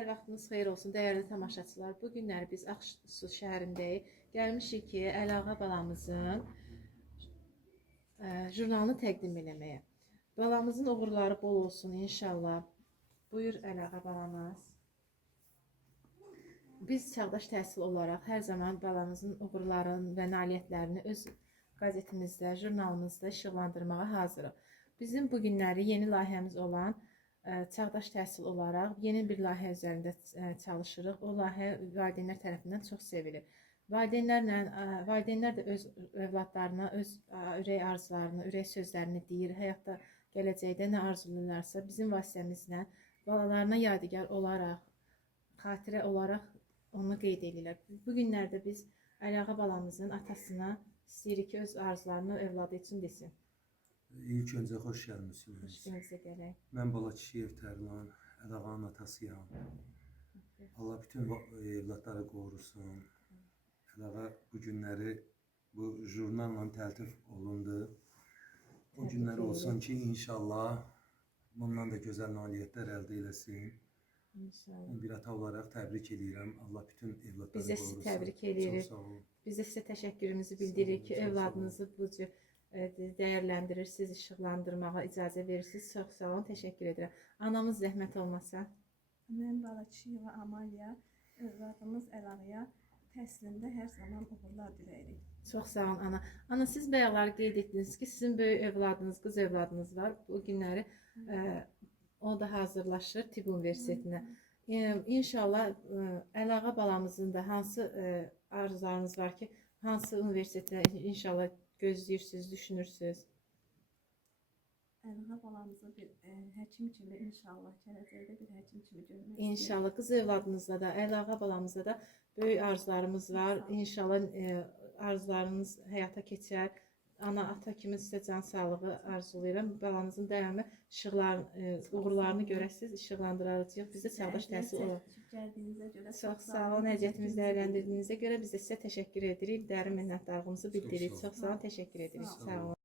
Hər vaxtınız xeyir olsun, dəyərli tamaşaçılar. Bu günləri biz Ağsu şəhərindəyik. Gəlmişik ki, Əlağa balamızın jurnalını təqdim eləməyə. Balamızın uğurları bol olsun inşallah. Buyur Əlağa balamız. Biz çağdaş təhsil olaraq hər zaman balamızın uğurlarını və nailiyyətlərini öz qazetimizdə, jurnalımızda işıqlandırmağa hazırıq. Bizim bu günləri yeni layihəmiz olan çağdaş təhsil olaraq yeni bir layihə üzərində çalışırıq. O layihə valideynlər tərəfindən çox sevilir. Valideynlər də öz övladlarına öz ürək arzularını, ürək sözlərini deyir. Həyatda gələcəkdə nə arzulayırlarsa bizim vasitəmizlə balalarına yadigar olaraq, xatirə olaraq onu qeyd edirlər. Bu günlərdə biz Əlağa balamızın atasına istəyirik ki, öz arzularını övladı üçün desin. İlk öncə xoş gəlmisiniz. Xoş gəlmisiniz gələk. Mən Bala Kişiyev Tərlan, Əlağanın atasıyam. Allah bütün evlatları qorusun. Əlağa bu günləri bu jurnalla təltif olundu. O günlər olsun ki, inşallah bundan da gözəl nailiyyətlər əldə eləsin. İnşallah. Bir ata olaraq təbrik edirəm. Allah bütün evlatları Biz də qorusun. sizi təbrik edirik. Çox sağ olun. Biz də sizə təşəkkürümüzü bildiririk ki, evladınızı bu cür dəyərləndirirsiniz, işıqlandırmağa icazə verirsiniz. Çox sağ olun, təşəkkür edirəm. Anamız zəhmət olmasa. Mən Bala Kişiyeva Amaliya, övladımız Əlağaya təhsilində hər zaman uğurlar diləyirik. Çox sağ olun ana. Ana, siz bayaqlar qeyd etdiniz ki, sizin böyük övladınız, qız övladınız var. Bu günləri o da hazırlaşır Tibb Universitetinə. İnşallah Əlağa balamızın da hansı arzularınız var ki, hansı universitetə inşallah gözləyirsiniz, düşünürsünüz? Əlağa balamızı bir həkim kimi inşallah gələcəkdə bir həkim kimi görmək istəyirəm. İnşallah qız övladınızla da, Əlağa balamızla da böyük arzularımız var. İnşallah arzularınız həyata keçər. Ana, ata kimi sizə can sağlığı arzulayıram. Balanızın davamlı uğurlarını görəsiniz, işıqlandıracağıq. Biz də çağdaş təhsil olaraq. Gəldiyinizə görə Çox sağ olun, nəciyyətimizi dəyərləndirdiyinizə görə biz də sizə təşəkkür edirik. Dərin minnətdarlığımızı bildiririk. Çox sağ olun, təşəkkür edirik. Sağ olun.